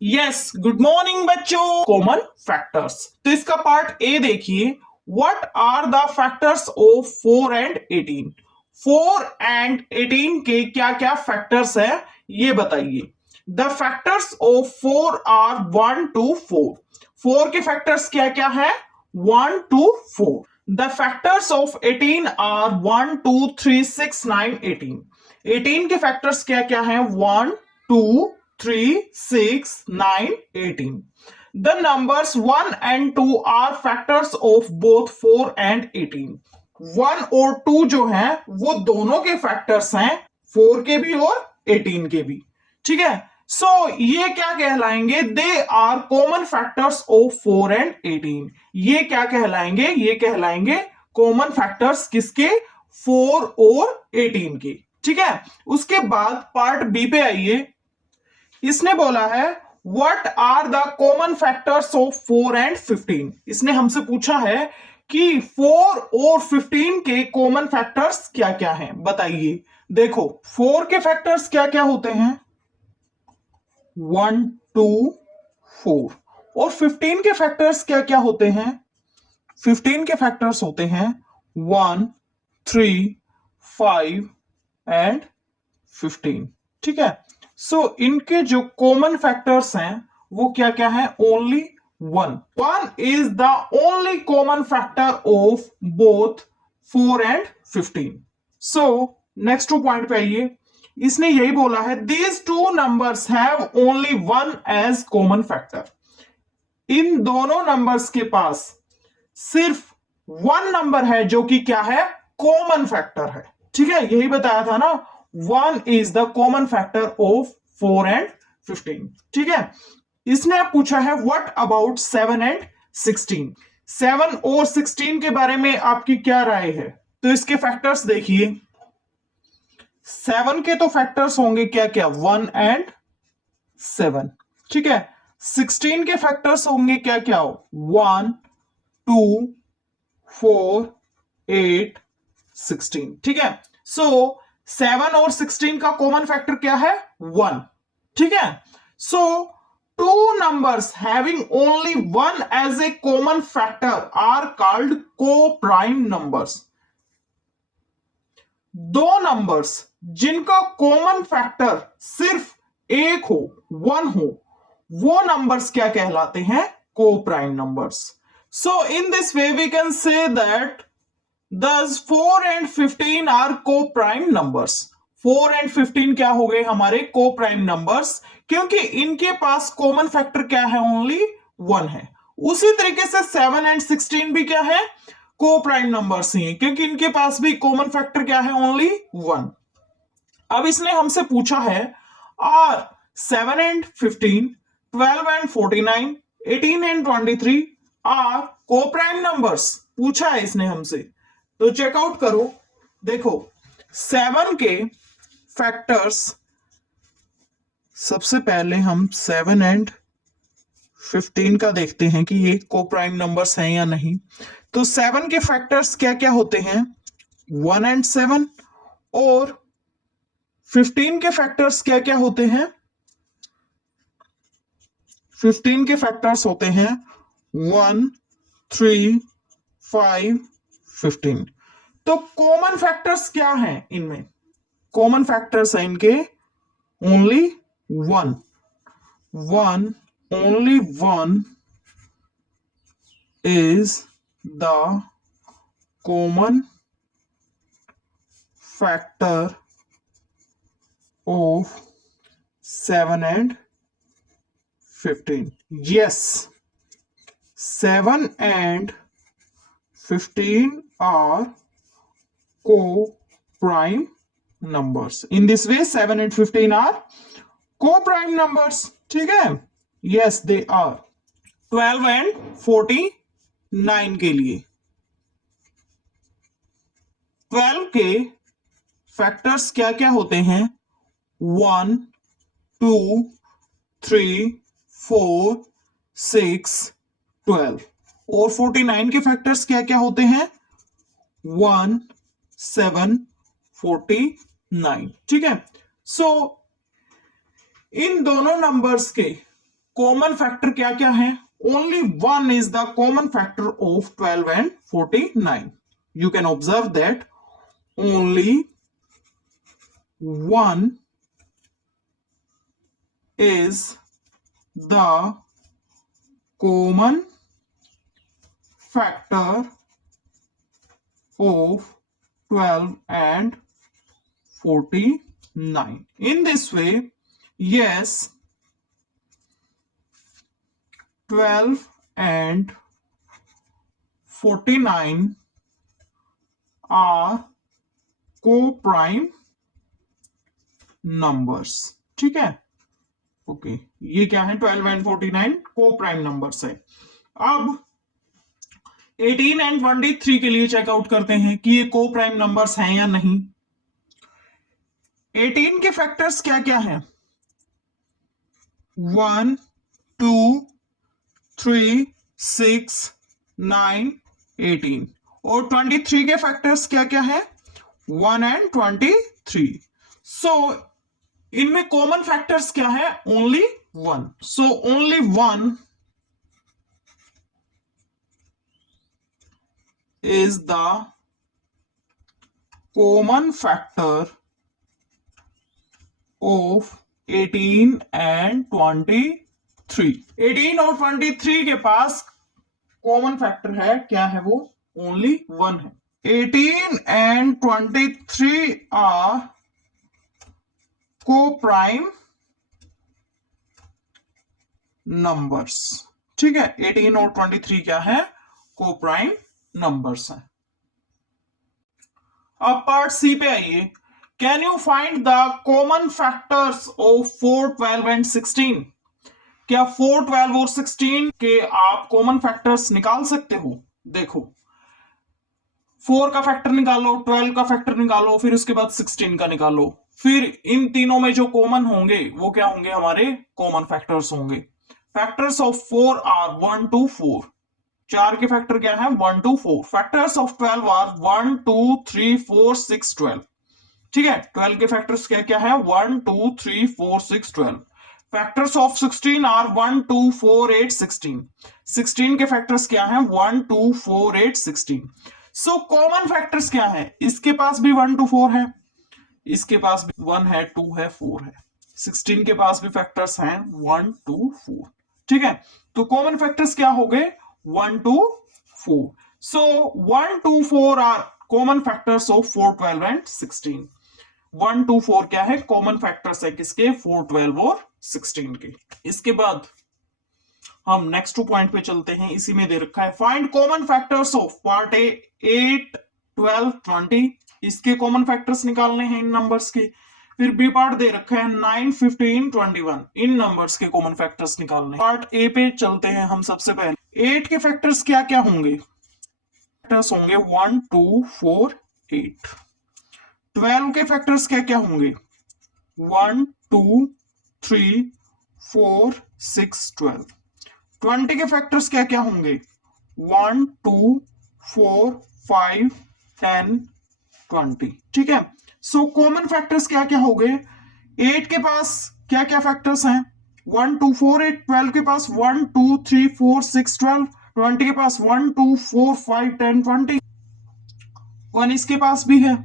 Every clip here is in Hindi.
यस, गुड मॉर्निंग बच्चों। कॉमन फैक्टर्स, तो इसका पार्ट ए देखिए। What are the factors of 4 and 18? 4 and 18 के क्या क्या फैक्टर्स है ये बताइए। The factors of 4 are 1 to 4। 4 के फैक्टर्स क्या क्या है? 1 to 4। The factors of 18 are 1 2 3 6 9 18। 18 के फैक्टर्स क्या क्या है? 1 2 3 6 9 18। The numbers 1 and 2 are factors of both 4 and 18। 1 और 2 जो है वो दोनों के फैक्टर्स हैं, 4 के भी और 18 के भी। ठीक है, सो ये क्या कहलाएंगे? They are common factors of 4 and 18। ये क्या कहलाएंगे? ये कहलाएंगे कॉमन फैक्टर्स किसके? 4 और 18 के। ठीक है, उसके बाद पार्ट बी पे आइए। इसने बोला है what are the common factors of 4 and 15। इसने हमसे पूछा है कि 4 और 15 के कॉमन फैक्टर्स क्या क्या हैं, बताइए। देखो 4 के फैक्टर्स क्या क्या होते हैं? 1 2 4। और 15 के फैक्टर्स क्या क्या होते हैं? 15 के फैक्टर्स होते हैं 1 3 5 एंड 15। ठीक है, सो इनके जो कॉमन फैक्टर्स हैं वो क्या क्या है? Only 1। 1 is the only common factor of both 4 and 15। So next two point पे आइए। इसने यही बोला है these two numbers have only 1 as common factor. इन दोनों नंबर्स के पास सिर्फ 1 नंबर है जो कि क्या है? कॉमन फैक्टर है। ठीक है, यही बताया था ना, 1 is the common factor of 4 and 15। ठीक है, इसने पूछा है व्हाट अबाउट 7 एंड 16। 7 और 16 के बारे में आपकी क्या राय है? तो इसके फैक्टर्स देखिए। 7 के तो फैक्टर्स होंगे क्या क्या? 1 एंड 7। ठीक है, 16 के फैक्टर्स होंगे क्या क्या? 1 2 4 8 16। ठीक है, सो 7 और 16 का कॉमन फैक्टर क्या है? 1। ठीक है, so two numbers having only 1 as a common factor are called co-prime numbers. दो नंबर्स जिनका कॉमन फैक्टर सिर्फ एक हो, 1 हो, वो नंबर्स क्या कहलाते हैं? Coprime numbers. So in this way we can say that Thus 4 and 15 are co-prime numbers। 4 and 15 क्या हो गए? हमारे co-prime numbers, क्योंकि इनके पास कॉमन फैक्टर क्या है? ओनली 1 है। उसी तरीके से 7 and 16 भी क्या है? को-प्राइम नंबर्स ही हैं, क्योंकि इनके पास भी कॉमन फैक्टर क्या है? ओनली 1। अब इसने हमसे पूछा है are 7 and 15, 12 and 49, 18 and 23 are coprime numbers. पूछा है इसने हमसे, तो चेकआउट करो। देखो 7 के फैक्टर्स, सबसे पहले हम 7 एंड 15 का देखते हैं कि ये को-प्राइम नंबर्स हैं या नहीं। तो 7 के फैक्टर्स क्या क्या होते हैं? 1 एंड 7। और 15 के फैक्टर्स क्या क्या होते हैं? 15 के फैक्टर्स होते हैं 1 3 5 15। तो कॉमन फैक्टर्स क्या हैं इनमें? कॉमन फैक्टर्स हैं इनके only 1। Only 1 is the common factor of 7 and 15। Yes, 7 and 15 are co-prime numbers. In this way 7 and 15 are co-prime numbers. ठीक है, yes they are। 12 and 49 के लिए 12 के फैक्टर्स क्या क्या होते हैं? 1 2 3 4 6 12। और 49 के फैक्टर्स क्या क्या होते हैं? 1 7 49। ठीक है, सो इन दोनों नंबर्स के कॉमन फैक्टर क्या क्या है? Only one is the common factor of 12 and 49. You can observe that only one is the common factor of 12 and 49. In this way, yes, 12 and 49 are co-prime numbers. ठीक है, ओके ये क्या है? 12 and 49 co-prime numbers है। अब 18 and 23 के लिए चेकआउट करते हैं कि ये co-prime numbers हैं या नहीं। 18 के फैक्टर्स क्या क्या हैं? 1, 2, 3, 6, 9, 18। और 23 के फैक्टर्स क्या क्या है? 1 and 23। सो इनमें कॉमन फैक्टर्स क्या है? Only one. So only one is the common factor of 18 and 23। 18 और 23 के पास कॉमन फैक्टर है, क्या है वो? ओनली वन है। 18 and 23 आर को-प्राइम नंबर्स। ठीक है, 18 और 23 क्या है? को-प्राइम नंबर्स हैं। अब पार्ट सी पे आइए। Can you find the common factors of 4, 12 and 16? क्या 4, 12 और 16 के आप कॉमन फैक्टर्स निकाल सकते हो? देखो, 4 का फैक्टर निकालो, 12 का फैक्टर निकालो, फिर उसके बाद 16 का निकालो। फिर इन तीनों में जो कॉमन होंगे वो क्या होंगे? हमारे कॉमन फैक्टर्स होंगे। Factors of 4 are 1 to 4। 4 के फैक्टर क्या है? 1 to 4। Factors of 12 are 1, 2, 3, 4, 6, 12। ठीक है, 12 के फैक्टर्स क्या क्या है? 1, 2, 3, 4, 6, 12। Factors of 16 are 1, 2, 4, 8, 16। 16 के फैक्टर्स क्या हैं? 1, 2, 4, 8, 16। सो कॉमन फैक्टर्स क्या है? इसके पास भी 1 to 4 है, इसके पास भी 1 है, 2 है, 4 है। 16 के पास भी फैक्टर्स हैं 1, 2, 4। ठीक है, तो कॉमन फैक्टर्स क्या हो गए? 1 to 4। So 1 to 4 are common factors of 4, 12 and 16। 1 to 4 क्या है? कॉमन फैक्टर्स है किसके? 4, 12 और 16 के। इसके बाद हम नेक्स्ट पॉइंट पे चलते हैं। इसी में दे रखा है find common factors of part A 8, 12, 20। इसके कॉमन फैक्टर्स निकालने हैं इन नंबर्स के। फिर बी पार्ट दे रखा है 9, 15, 21। इन नंबर्स के कॉमन फैक्टर्स निकालने। पार्ट ए पे चलते हैं हम। सबसे पहले 8 के फैक्टर्स क्या क्या होंगे? फैक्टर्स होंगे 1, 2, 4, 8। 12 के फैक्टर्स क्या क्या होंगे? 1, 2, 3, 4, 6, 12। 20 के फैक्टर्स क्या क्या होंगे? 1, 2, 4, 5, 10, 20। ठीक है, सो कॉमन फैक्टर्स क्या क्या हो गए? 8 के पास क्या क्या फैक्टर्स हैं? 1, 2, 4, 8। 12 के पास 1, 2, 3, 4, 6, 12। 20 के पास 1, 2, 4, 5, 10, 20। 1 इसके पास भी है,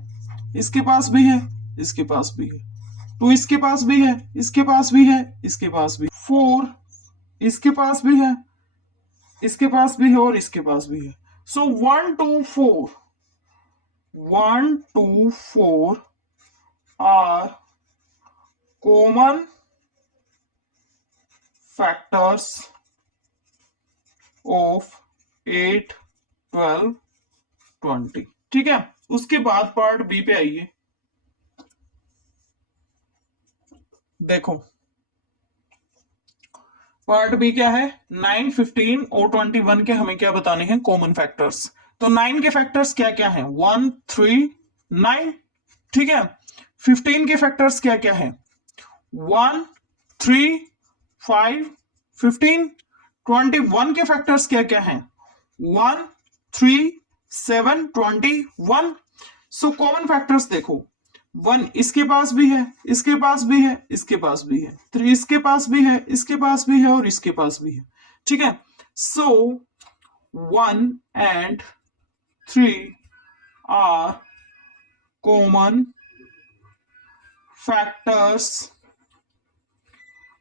इसके पास भी है, इसके पास भी है। 2 इसके पास भी है, इसके पास भी है, इसके पास भी। 4 इसके पास भी है, इसके पास भी है और इसके पास भी है। सो 1 to 4, 1 to 4 are common factors of 8, 12, 20। ठीक है, उसके बाद पार्ट बी पे आइए। देखो पार्ट बी क्या है? 9, 15 और 21 के हमें क्या बताने हैं? Common factors. तो 9 के फैक्टर्स क्या क्या हैं? 1, 3, 9। ठीक है, 15 के फैक्टर्स क्या क्या है? 1, 3, 5, 15। 21 के फैक्टर्स क्या क्या हैं? 1, 3, 7, 21। सो कॉमन फैक्टर्स देखो, 1 इसके पास भी है, इसके पास भी है, इसके पास भी है, 3 इसके पास भी है, इसके पास भी है और इसके पास भी है। ठीक है, सो 1 and 3 are common factors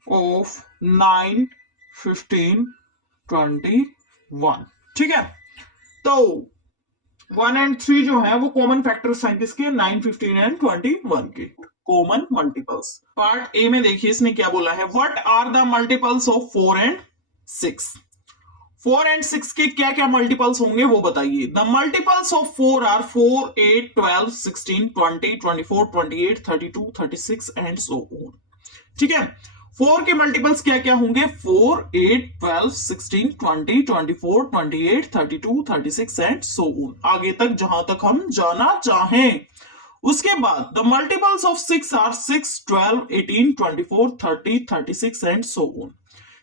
of 9, 15, 21। ठीक है, तो 1 and 3 जो है वो कॉमन फैक्टर्स हैं किसके, 9, 15 एंड 21 के कॉमन मल्टीपल्स। पार्ट ए में देखिए इसने क्या बोला है, what are the multiples of 4 and 6। 4 and 6 के क्या क्या मल्टीपल्स होंगे वो बताइए। The multiples of 4 are 4, 8, 12, 16, 20, 24, 28, 32, 36 and so on. ठीक है, 4 के मल्टीपल्स क्या क्या होंगे, 4, 8, 12, 16, 20, 24, 28, 32, 36 एंड सो ऑन, आगे तक जहां तक हम जाना चाहें। उसके बाद the multiples of 6 are 6, 12, 18, 24, 30, 36 and so on.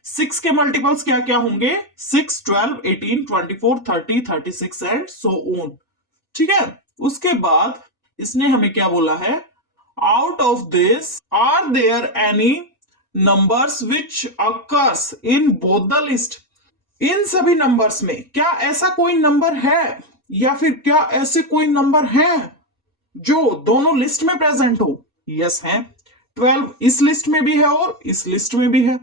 6 के मल्टीपल्स क्या क्या होंगे, 6, 12, 18, 24, 30, 36 एंड सो ऑन। ठीक है, उसके बाद इसने हमें क्या बोला है, out of this are there any numbers which occurs in both the list. इन सभी नंबर्स में क्या ऐसा कोई नंबर है या फिर क्या ऐसे कोई नंबर है जो दोनों लिस्ट में प्रेजेंट हो। यस है, 12 इस लिस्ट में भी है और इस लिस्ट में भी है,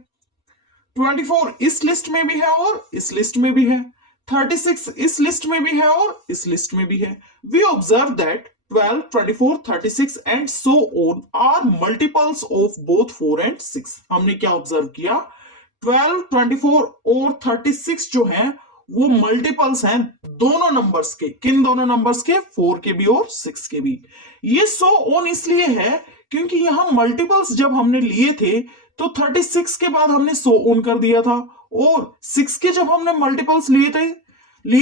24 इस लिस्ट में भी है और इस लिस्ट में भी है, 36 इस लिस्ट में भी है और इस लिस्ट में भी है। We observe that 12, 24, 36 and so on are multiples of both 4 and 6। हमने क्या ऑब्जर्व किया, 12, 24 और 36 जो हैं वो मल्टीपल्स हैं दोनों नंबर्स के। किन दोनों नंबर्स के, 4 के भी और 6 के भी। ये सो ऑन इसलिए है क्योंकि यहां मल्टीपल्स जब हमने लिए थे तो 36 के बाद हमने सो ऑन कर दिया था, और 6 के जब हमने मल्टीपल्स लिए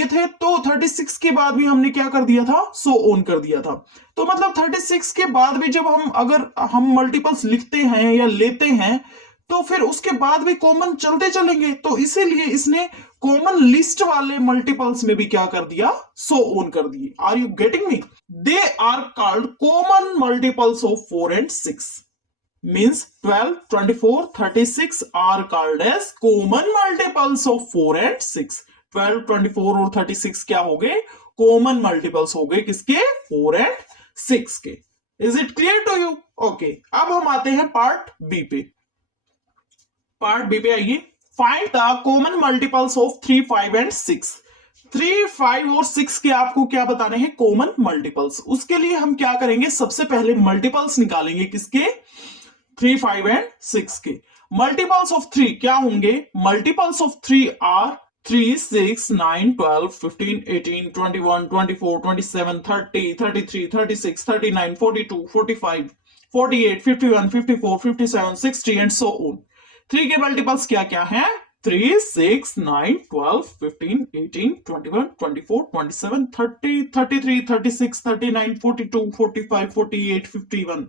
थे तो 36 के बाद भी हमने क्या कर दिया था, सो ऑन कर दिया था। तो मतलब 36 के बाद भी जब अगर हम मल्टीपल्स लिखते हैं या लेते हैं तो फिर उसके बाद भी कॉमन चलते चलेंगे। तो इसीलिए इसने कॉमन लिस्ट वाले मल्टीपल्स में भी क्या कर दिया, सो ऑन कर दिए। Are you getting me? They are called common multiples of 4 and 6। means 12, 24, 36 are called as common multiples of 4 and 6। 12, 24 और 36 क्या हो गए, कॉमन मल्टीपल्स हो गए किसके, 4 and 6 के। Is it clear to you? Okay, अब हम आते हैं पार्ट बी पे। पार्ट बी पे आइए, find the common multiples of 3, 5 and 6। 3, 5 और 6 के आपको क्या बताने हैं, कॉमन मल्टीपल्स। उसके लिए हम क्या करेंगे, सबसे पहले मल्टीपल्स निकालेंगे किसके, 3, 5 एंड 6 के। मल्टीपल्स ऑफ 3 क्या होंगे, multiples of 3 are 3, 6, 9, 12, 15, 18, 21, 24, 27, 30, 33, 36, 39, 42, 45, 48, 51, 54, 57, 60 and so on. 3 के मल्टीपल्स क्या क्या हैं, 3, 6, 9, 12, 15, 18, 21, 24, 27, 30, 33, 36, 39, 42, 45, 48, 51,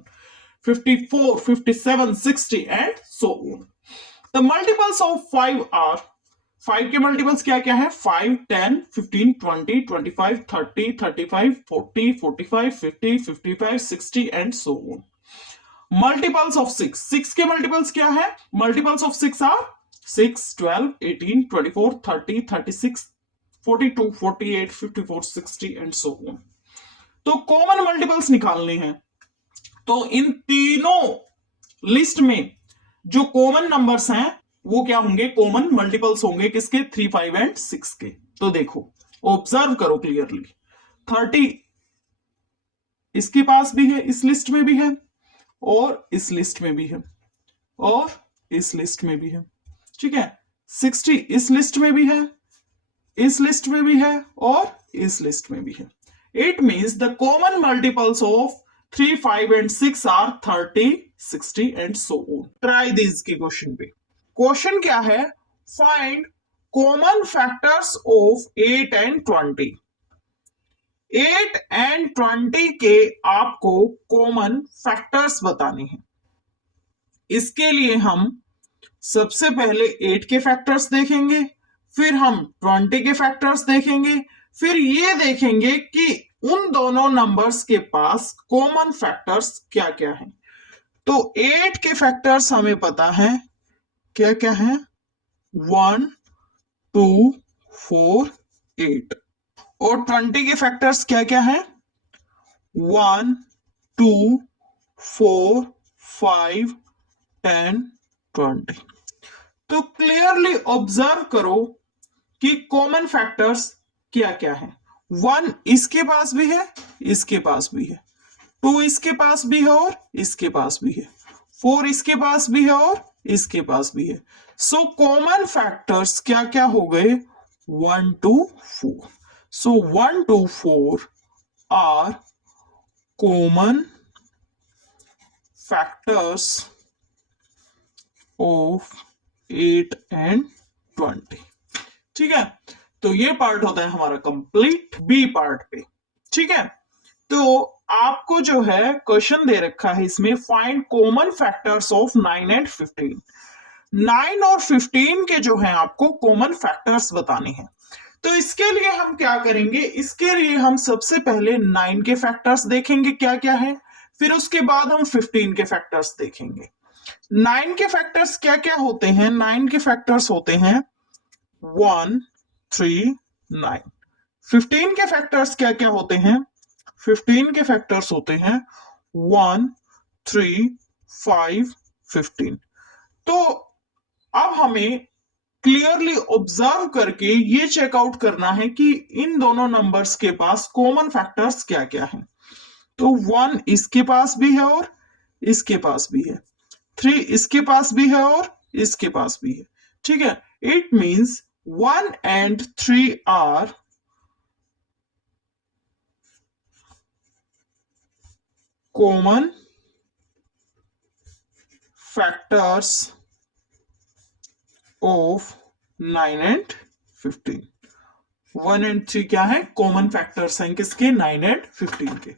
54, 57, 60 and so on। The multiples of 5 are, 5 के मल्टीपल्स क्या क्या है, 5, 10, 15, 20, 25, 30, 35, 40, 45, 50, 55, 60 and so on। Multiples of 6, 6 के मल्टीपल्स क्या है, multiples of 6 are 6, 12, 18, 24, 30, 36, 42, 48, 54, 60 and so on। तो कॉमन मल्टीपल्स निकालने हैं, तो इन तीनों लिस्ट में जो कॉमन नंबर्स हैं वो क्या होंगे, कॉमन मल्टीपल्स होंगे किसके, 3, 5 एंड 6 के। तो देखो, ऑब्जर्व करो क्लियरली, 30 इसके पास भी है, इस लिस्ट में भी है और इस लिस्ट में भी है और इस लिस्ट में भी है। ठीक है, 60 इस लिस्ट में भी है, इस लिस्ट में भी है और इस लिस्ट में भी है। It means the common multiples of 3, 5 and 6 are 30, 60 and so on। Try these के क्वेश्चन पे। क्वेश्चन क्या है, find common factors of 8 and 20। 8 and 20 के आपको कॉमन फैक्टर्स बताने हैं। इसके लिए हम सबसे पहले 8 के फैक्टर्स देखेंगे, फिर हम 20 के फैक्टर्स देखेंगे, फिर ये देखेंगे कि उन दोनों नंबर्स के पास कॉमन फैक्टर्स क्या क्या हैं। तो 8 के फैक्टर्स हमें पता है क्या क्या है, 1 2 4 8। और 20 के फैक्टर्स क्या क्या है, 1 2 4 5 10 20। तो क्लियरली ऑब्जर्व करो कि कॉमन फैक्टर्स क्या क्या है। 1 इसके पास भी है, इसके पास भी है, 2 इसके पास भी है और इसके पास भी है, 4 इसके पास भी है और इसके पास भी है। सो कॉमन फैक्टर्स क्या क्या हो गए, 1 2 4। So 1 2 4 are common factors of 8 and 20। ठीक है, तो ये पार्ट होता है हमारा कंप्लीट। बी पार्ट पे ठीक है, तो आपको जो है क्वेश्चन दे रखा है इसमें, find common factors of 9 and 15। 9 और 15 के जो है आपको कॉमन फैक्टर्स बताने हैं। तो इसके लिए हम क्या करेंगे, इसके लिए हम सबसे पहले 9 के फैक्टर्स देखेंगे क्या क्या है, फिर उसके बाद हम 15 के फैक्टर्स देखेंगे। 9 के फैक्टर्स क्या क्या होते हैं, 9 के फैक्टर्स होते हैं 1 3 9। 15 के फैक्टर्स क्या क्या होते हैं, 15 के फैक्टर्स होते हैं 1 3 5 15। तो अब हमें क्लियरली ऑब्जर्व करके ये चेकआउट करना है कि इन दोनों नंबर्स के पास कॉमन फैक्टर्स क्या क्या हैं। तो 1 इसके पास भी है और इसके पास भी है, 3 इसके पास भी है और इसके पास भी है। ठीक है, it means 1 and 3 are common factors of 9 and 15। 1 and 3 क्या है, कॉमन फैक्टर्स हैं किसके, 9 and 15 के।